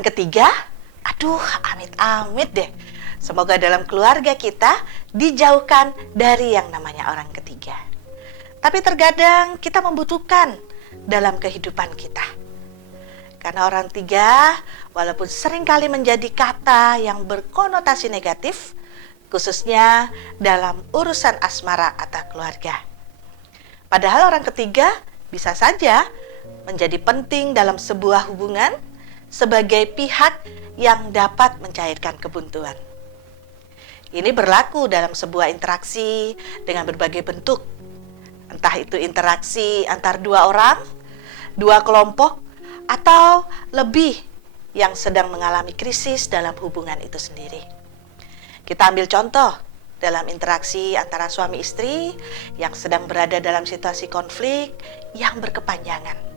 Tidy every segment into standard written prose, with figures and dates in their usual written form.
orang ketiga, aduh amit-amit deh. Semoga dalam keluarga kita dijauhkan dari yang namanya orang ketiga. Tapi terkadang kita membutuhkan dalam kehidupan kita. Karena orang tiga, walaupun seringkali menjadi kata yang berkonotasi negatif, khususnya dalam urusan asmara atau keluarga. Padahal orang ketiga bisa saja menjadi penting dalam sebuah hubungan sebagai pihak yang dapat mencairkan kebuntuan. Ini berlaku dalam sebuah interaksi dengan berbagai bentuk. Entah itu interaksi antar dua orang, dua kelompok, atau lebih yang sedang mengalami krisis dalam hubungan itu sendiri. Kita ambil contoh dalam interaksi antara suami istri yang sedang berada dalam situasi konflik yang berkepanjangan.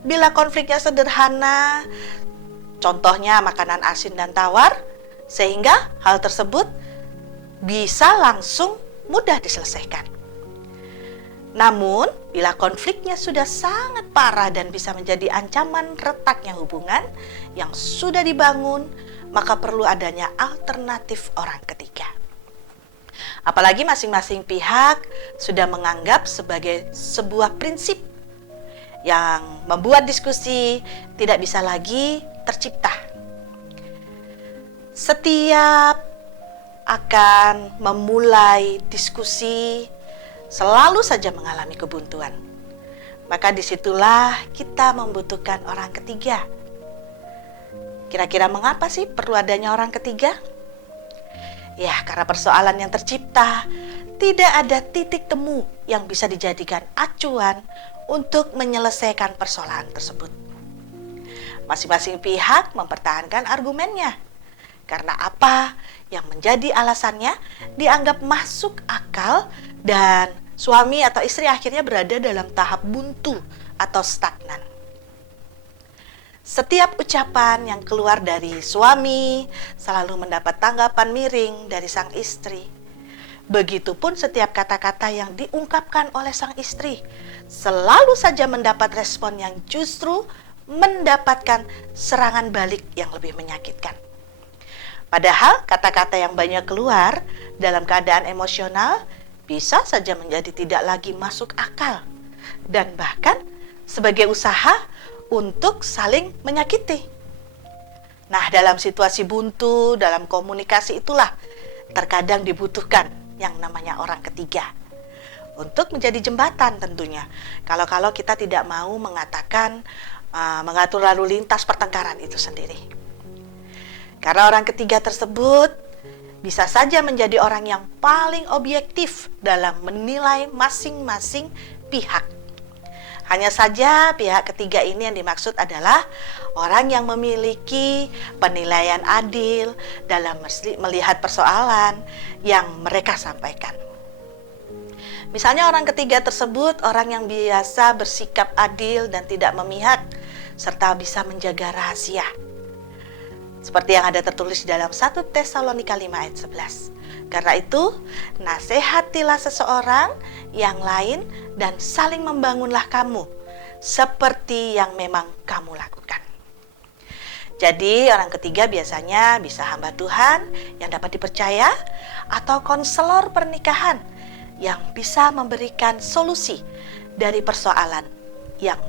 Bila konfliknya sederhana, contohnya makanan asin dan tawar, sehingga hal tersebut bisa langsung mudah diselesaikan. Namun, bila konfliknya sudah sangat parah dan bisa menjadi ancaman retaknya hubungan yang sudah dibangun, maka perlu adanya alternatif orang ketiga. Apalagi masing-masing pihak sudah menganggap sebagai sebuah prinsip yang membuat diskusi tidak bisa lagi tercipta. Setiap akan memulai diskusi selalu saja mengalami kebuntuan. Maka disitulah kita membutuhkan orang ketiga. Kira-kira mengapa sih perlu adanya orang ketiga? Ya, karena persoalan yang tercipta tidak ada titik temu yang bisa dijadikan acuan untuk menyelesaikan persoalan tersebut. Masing-masing pihak mempertahankan argumennya. Karena apa yang menjadi alasannya dianggap masuk akal dan suami atau istri akhirnya berada dalam tahap buntu atau stagnan. Setiap ucapan yang keluar dari suami selalu mendapat tanggapan miring dari sang istri. Begitupun setiap kata-kata yang diungkapkan oleh sang istri selalu saja mendapat respon yang justru mendapatkan serangan balik yang lebih menyakitkan. Padahal kata-kata yang banyak keluar dalam keadaan emosional bisa saja menjadi tidak lagi masuk akal dan bahkan sebagai usaha untuk saling menyakiti. Nah, dalam situasi buntu, dalam komunikasi itulah terkadang dibutuhkan yang namanya orang ketiga untuk menjadi jembatan tentunya. Kalau kita tidak mau mengatakan mengatur lalu lintas pertengkaran itu sendiri. Karena orang ketiga tersebut bisa saja menjadi orang yang paling objektif dalam menilai masing-masing pihak. Hanya saja pihak ketiga ini yang dimaksud adalah orang yang memiliki penilaian adil dalam melihat persoalan yang mereka sampaikan. Misalnya orang ketiga tersebut orang yang biasa bersikap adil dan tidak memihak serta bisa menjaga rahasia. Seperti yang ada tertulis di dalam 1 Tesalonika 5 ayat 11. Karena itu, nasihatilah seseorang yang lain dan saling membangunlah kamu, seperti yang memang kamu lakukan. Jadi, orang ketiga biasanya bisa hamba Tuhan yang dapat dipercaya atau konselor pernikahan yang bisa memberikan solusi dari persoalan yang